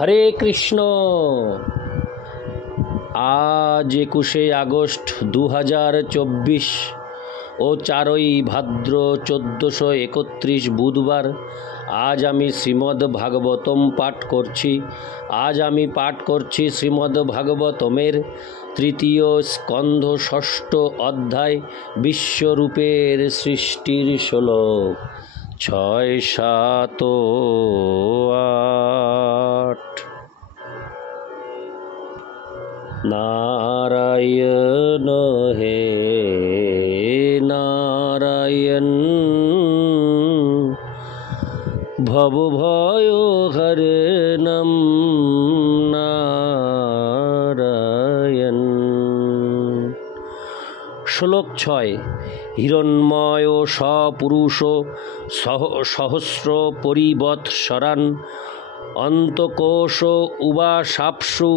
হরে কৃষ্ণ। আজ 21শে আগস্ট 2024 ও 4ই ভাদ্র 1431 বুধবার। আজ আমি শ্রীমদ্ ভাগবতম পাঠ করছি। আজ আমি পাঠ করছি শ্রীমদ্ ভাগবতমের তৃতীয় স্কন্ধ 6ষ্ঠ অধ্যায় বিশ্বরূপের সৃষ্টির শ্লোক 6, 7 ও 8। नारायण हे नारायण भवभयो हरणं नारायण। শ্লোক 6। হিরণ্ময় সপুরুষ সহস্র পরিবৎসরান অন্তকোষ উবাসাপসু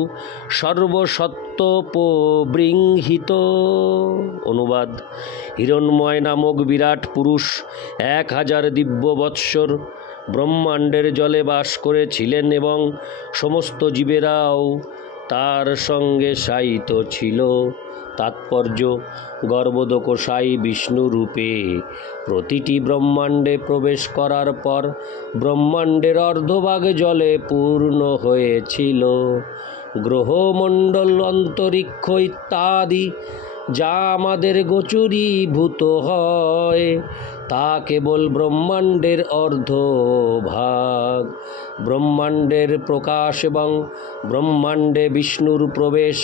সর্বসত্ত্বপবৃংহিত। অনুবাদ: হিরণ্ময় নামক বিরাট পুরুষ 1000 দিব্য বৎসর ব্রহ্মাণ্ডের জলে বাস করেছিলেন এবং সমস্ত জীবেরাও তার সঙ্গে শায়িত ছিল। তাৎপর্য: গর্ভোদকশায়ী বিষ্ণু রূপে প্রতিটি ব্রহ্মাণ্ডে প্রবেশ করার পর ব্রহ্মাণ্ডের অর্ধভাগ জলে পূর্ণ হয়েছিল। গ্রহমণ্ডল, অন্তরিক্ষ ইত্যাদি যা আমাদের গোচরীভূত হয় তা কেবল ব্রহ্মাণ্ডের অর্ধভাগ। ব্রহ্মাণ্ডের প্রকাশ এবং ব্রহ্মাণ্ডে বিষ্ণুর প্রবেশ,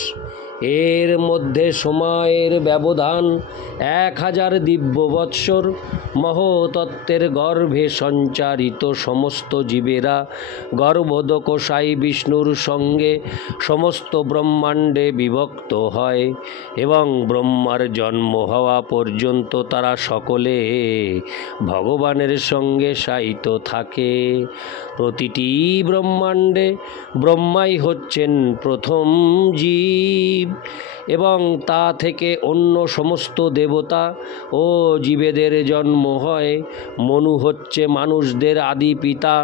এর মধ্যে সময়ের ব্যবধান 1000 দিব্য বৎসর। মহতত্ত্বের গর্ভে সঞ্চারিত সমস্ত জীবেরা গর্ভোদকশায়ী বিষ্ণুর সঙ্গে সমস্ত ব্রহ্মাণ্ডে বিভক্ত হয় এবং ব্রহ্মার জন্ম হওয়া পর্যন্ত তারা সকলে ভগবানের সঙ্গে শায়িত থাকে। প্রতিটি ব্রহ্মাণ্ডে ব্রহ্মাই হচ্ছেন প্রথম জীব এবং তা থেকে অন্য সমস্ত দেবতা ও জীবেদের জন্ম হয়। মনু হচ্ছে মানুষদের আদি পিতা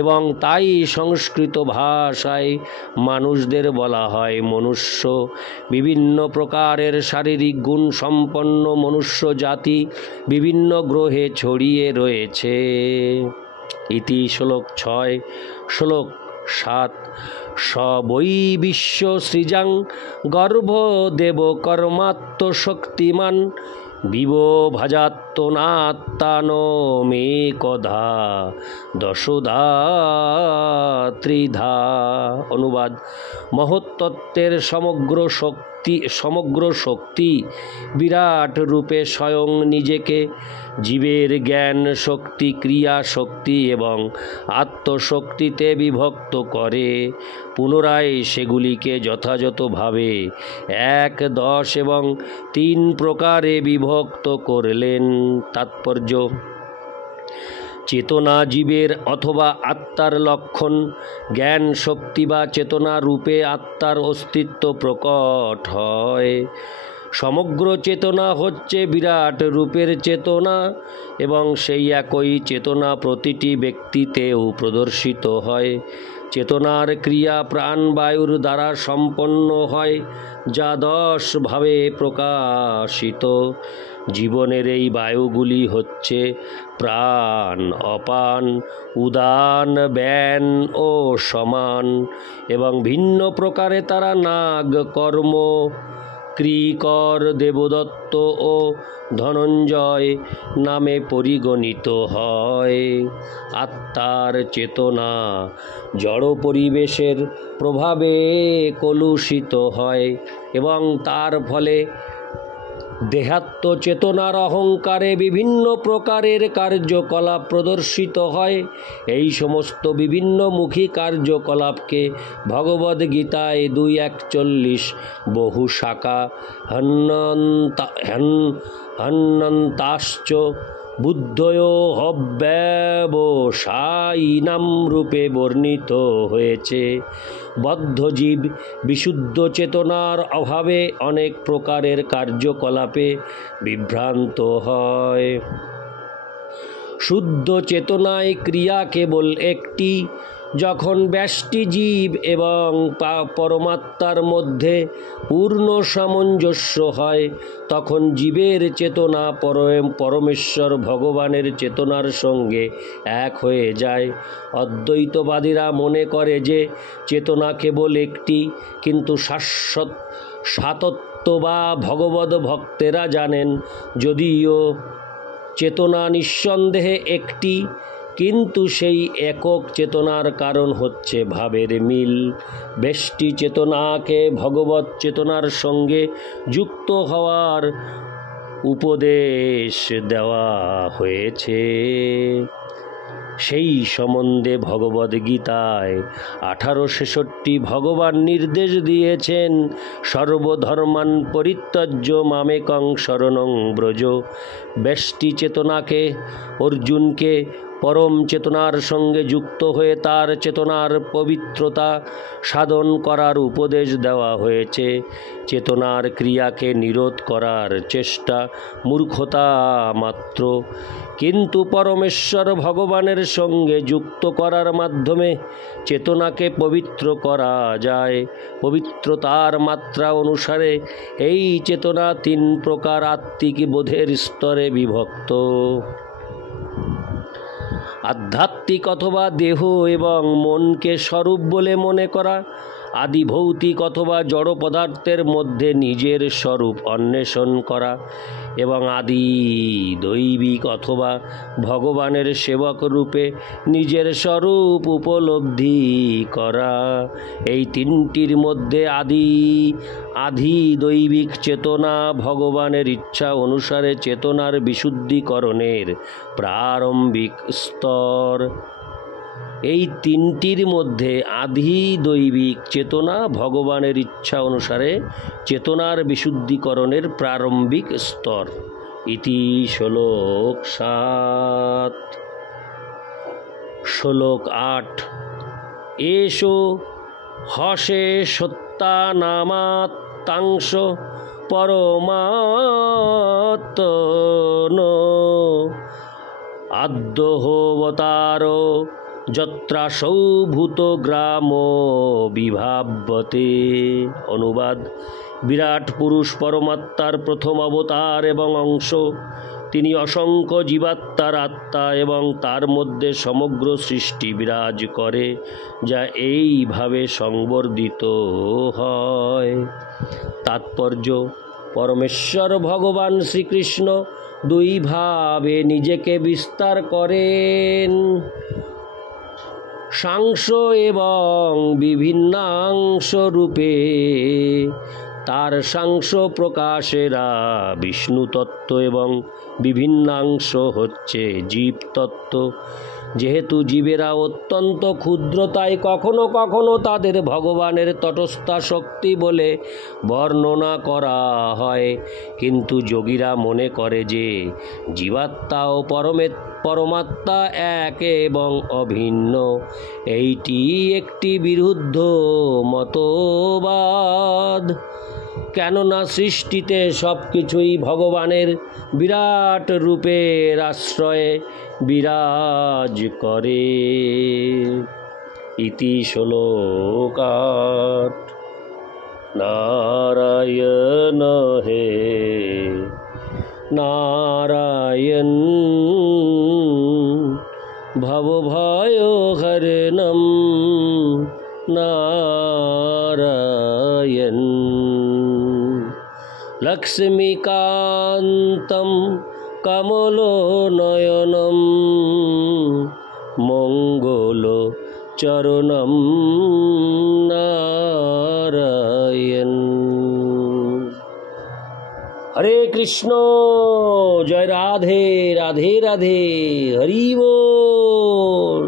এবং তাই সংস্কৃত ভাষায় মানুষদের বলা হয় মনুষ্য। বিভিন্ন প্রকারের শারীরিক গুণ সম্পন্ন মনুষ্য জাতি বিভিন্ন গ্রহে ছড়িয়ে রয়েছে। ইতি শ্লোক 6। শ্লোক 7। সবৈ বিশ্ব সৃজাং গর্ভদেব কর্মাত্মশক্তিমান বিবভাজাত্মনাত্মানো মেকধা দশধা ত্রিধা। অনুবাদ: মহত্তত্ত্বের সমগ্র শক্তি বিরাট রূপে স্বয়ং নিজেকে জীবের জ্ঞান শক্তি, ক্রিয়া শক্তি এবং আত্মশক্তিতে বিভক্ত করে পুনরায় সেগুলিকে যথাযথভাবে 1, 10 এবং 3 প্রকারে বিভক্ত করলেন। তাৎপর্য: চেতনা জীবের অথবা আত্মার লক্ষণ। জ্ঞান শক্তি বা চেতনা রূপে আত্মার অস্তিত্ব প্রকট হয়। সমগ্র চেতনা হচ্ছে বিরাট রূপের চেতনা এবং সেই একই চেতনা প্রতিটি ব্যক্তিতেও প্রদর্শিত হয়। চেতনার ক্রিয়া প্রাণবায়ুর দ্বারা সম্পন্ন হয় যা 10 ভাবে প্রকাশিত। জীবনের এই বায়ুগুলি হচ্ছে প্রাণ, অপান, উদান, ব্যান ও সমান এবং ভিন্ন প্রকারে তারা নাগ, কর্ম, ক্রীকর, দেবদত্ত ও ধনঞ্জয় নামে পরিগণিত হয়। আত্মার চেতনা জড় পরিবেশের প্রভাবে কলুষিত হয় এবং তার ফলে দেহাত্ম চেতনার অহংকারে বিভিন্ন প্রকারের কার্যকলাপ প্রদর্শিত হয়। এই সমস্ত বিভিন্নমুখী কার্যকলাপকে ভগবদ্গীতায় 2:41 বহু শাখা হন্যন্তাশ্চ বুদ্ধয়ো হব্যবসায়িনাম রূপে বর্ণিত হয়েছে। বদ্ধজীব বিশুদ্ধ চেতনার অভাবে অনেক প্রকারের কার্যকলাপে বিভ্রান্ত হয়। শুদ্ধ চেতনায় ক্রিয়া কেবল একটি, যখন ব্যষ্টি জীব এবং পরমাত্মার মধ্যে পূর্ণ সামঞ্জস্য হয়, তখন জীবের চেতনা পরমেশ্বর ভগবানের চেতনার সঙ্গে এক হয়ে যায়। অদ্বৈতবাদীরা মনে করে যে চেতনা কেবল একটি, কিন্তু সাতত্ব বা ভগবদ ভক্তেরা জানেন, যদিও চেতনা নিঃসন্দেহে একটি, কিন্তু সেই একক চেতনার কারণ হচ্ছে ভাবের মিল। ব্যষ্টি চেতনাকে ভগবৎ চেতনার সঙ্গে যুক্ত হওয়ার উপদেশ দেওয়া হয়েছে। সেই সম্বন্ধে ভগবদ্গীতায় 1866 ভগবান নির্দেশ দিয়েছেন, সর্বধর্মান পরিত্যজ্য মামেকং শরণং ব্রজ। ব্যষ্টি চেতনাকে, অর্জুনকে পরম চেতনার সঙ্গে যুক্ত হয়ে তার চেতনার পবিত্রতা সাধন করার উপদেশ দেওয়া হয়েছে। চেতনার ক্রিয়াকে নিরোধ করার চেষ্টা মূর্খতা মাত্র, কিন্তু পরমেশ্বর ভগবানের সঙ্গে যুক্ত করার মাধ্যমে চেতনাকে পবিত্র করা যায়। পবিত্রতার মাত্রা অনুসারে এই চেতনা 3 প্রকার আত্মিক বোধের স্তরে বিভক্ত: আধ্যাত্মিক অথবা দেহ এবং মনকে স্বরূপ বলে মনে করা, আদি ভৌতিক অথবা জড় পদার্থের মধ্যে নিজের স্বরূপ অন্বেষণ করা, এবং আদি দৈবিক অথবা ভগবানের সেবক রূপে নিজের স্বরূপ উপলব্ধি করা। এই 3টির মধ্যে আদি দৈবিক চেতনা ভগবানের ইচ্ছা অনুসারে চেতনার বিশুদ্ধীকরণের প্রারম্ভিক স্তর। এই 3টির মধ্যে আদি দৈবিক চেতনা ভগবানের ইচ্ছা অনুসারে চেতনার বিশুদ্ধীকরণের প্রারম্ভিক স্তর। ইতি শ্লোক 7। শ্লোক 8। এষো হসে সত্যানামাত্মাংশ পরমাত্মন আদ্যহবতারো যত্রাসৌ ভূতগ্রাম বিভাব্যতে। অনুবাদ: বিরাট পুরুষ পরমাত্মার প্রথম অবতার এবং অংশ। তিনি অসংখ্য জীবাত্মার আত্মা এবং তার মধ্যে সমগ্র সৃষ্টি বিরাজ করে, যা এইভাবে সংবর্ধিত হয়। তাৎপর্য: পরমেশ্বর ভগবান শ্রীকৃষ্ণ 2 ভাবে নিজেকে বিস্তার করেন: সাংশ এবং বিভিন্নাংশ রূপে। তার সাংশ প্রকাশেরা বিষ্ণু তত্ত্ব এবং বিভিন্নাংশ হচ্ছে জীব তত্ত্ব। যেহেতু জীবেরা অত্যন্ত ক্ষুদ্র, তাই কখনো কখনো তাদের ভগবানের তটস্থা শক্তি বলে বর্ণনা করা হয়, কিন্তু যোগীরা মনে করে যে জীবাত্মা ও পরমাত্মা এক এবং অভিন্ন। এইটি একটি বিরুদ্ধ মতবাদ, কেননা সৃষ্টিতে সব কিছুই ভগবানের বিরাট রূপের আশ্রয়ে বিরাজ করে। ইতি শ্লোক 8। নারায়ণ হে নারায়ণ ভবভয়হরণম নারায়ণ লক্ষ্মীকান্তম কমলনয়নম মঙ্গলচরণম নারায়ণ। হরে কৃষ্ণ। জয় রাধে রাধে রাধে। হরি বল।